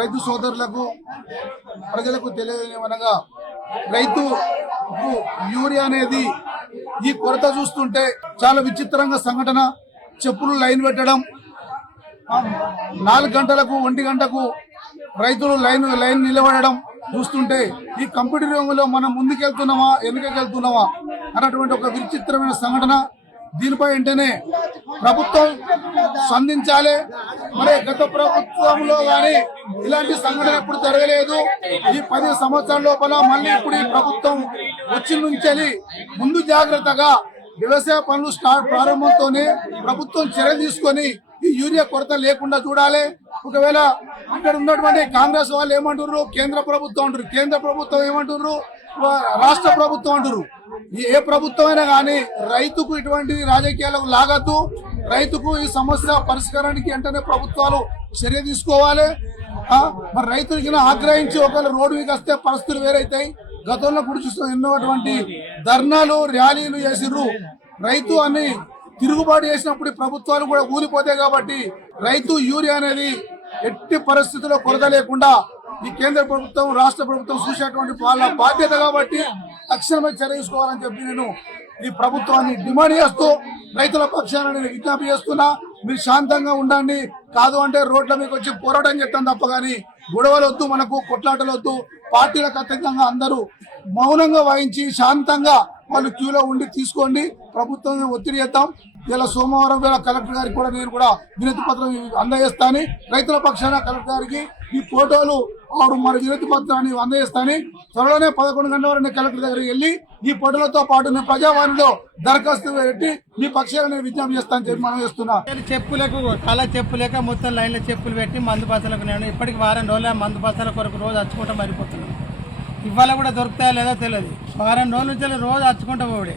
రైతు సోదరులకు ప్రజలకు తెలియనివనగా రైతు యూరియా అనేది ఈ కొరత చూస్తుంటే చాలా విచిత్రంగా సంఘటన. చెప్పులు లైన్ పెట్టడం, 4 గంటలకు 1 గంటకు రైతులు లైన్ నిలబడడం చూస్తుంటే ఈ కంప్యూటర్ రంగంలో మనం ముందుకెళ్తున్నామా వెనుకకెళ్తున్నామా అన్నటువంటి ఒక విచిత్రమైన సంఘటన. దీనిపై వెంటనే ప్రభుత్వం స్పందించాలి. మరి గత ప్రభుత్వంలో కానీ ఇలాంటి సంఘటన ఎప్పుడు జరగలేదు. ఈ 10 సంవత్సరాల లోపల మళ్ళీ ఇప్పుడు ఈ ప్రభుత్వం వచ్చి నుంచి ముందు జాగ్రత్తగా వ్యవసాయ పనులు ప్రారంభంతోనే ప్రభుత్వం చర్యలు తీసుకొని ఈ యూరియా కొరత లేకుండా చూడాలి. ఒకవేళ ఇక్కడ ఉన్నటువంటి కాంగ్రెస్ వాళ్ళు ఏమంటారు, కేంద్ర ప్రభుత్వం అంటారు, కేంద్ర ప్రభుత్వం ఏమంటారు, రాష్ట్ర ప్రభుత్వం అంటారు. ఏ ప్రభుత్వం అయినా కానీ రైతుకు ఇటువంటి రాజకీయాలకు లాగద్దు. రైతుకు ఈ సమస్య పరిష్కారానికి వెంటనే ప్రభుత్వాలు చర్య తీసుకోవాలి. మరి రైతులకి ఆగ్రహించి ఒకవేళ రోడ్డు మీకు వస్తే పరిస్థితులు వేరైతాయి. గతంలో కూడా చూస్తున్న ఎన్నోటువంటి ధర్నాలు ర్యాలీలు చేసిర్రు. రైతు అని తిరుగుబాటు చేసినప్పుడు ప్రభుత్వాలు కూడా ఊరిపోతాయి. కాబట్టి రైతు యూరియా అనేది ఎట్టి పరిస్థితుల్లో కొరత లేకుండా ఈ కేంద్ర ప్రభుత్వం రాష్ట్ర ప్రభుత్వం చూసేటువంటి వాళ్ళ బాధ్యత. కాబట్టి తక్షణమే చర్య తీసుకోవాలని చెప్పి నేను ఈ ప్రభుత్వాన్ని డిమాండ్ చేస్తూ రైతుల పక్షాన నేను విజ్ఞప్తి చేస్తున్నా. మీరు శాంతంగా ఉండండి, కాదు అంటే రోడ్ల మీకు వచ్చి పోరాటం చేస్తాం తప్ప కానీ గొడవలు వద్దు, మనకు కొట్లాటలు వద్దు. పార్టీలకు అతీతంగా అందరూ మౌనంగా వహించి శాంతంగా వాళ్ళు క్యూలో ఉండి తీసుకోండి. ప్రభుత్వం ఒత్తిడి చేద్దాం. ఇలా సోమవారం వేళ కలెక్టర్ గారికి కూడా నేను కూడా వినతి పత్రం అందజేస్తాను. రైతుల పక్షాన కలెక్టర్ గారికి ఈ ఫోటోలు మరి వినతి పత్రాన్ని అందజేస్తాను. త్వరలోనే 11 గంటల వరకు కలెక్టర్ దగ్గరికి వెళ్ళి ఈ ఫోటోలతో పాటు నేను ప్రజావాణిలో దరఖాస్తు పెట్టి మీ పక్షాలను నేను విజ్ఞప్తి చేస్తానని చెప్పి మనం చేస్తున్నా. చెప్పులకు కళ చెప్పులేక మొత్తం లైన్లో చెప్పులు పెట్టి మందు బస్సులకు నేను ఇప్పటికి వారం రోజుల మందు బస్సుల కొరకు రోజు అచ్చుకుంటా మరిపోతున్నాను. ఇవాళ కూడా దొరుకుతాయో లేదో తెలియదు. వారం రోజుల నుంచి రోజు అచ్చుకుంటా పోడే.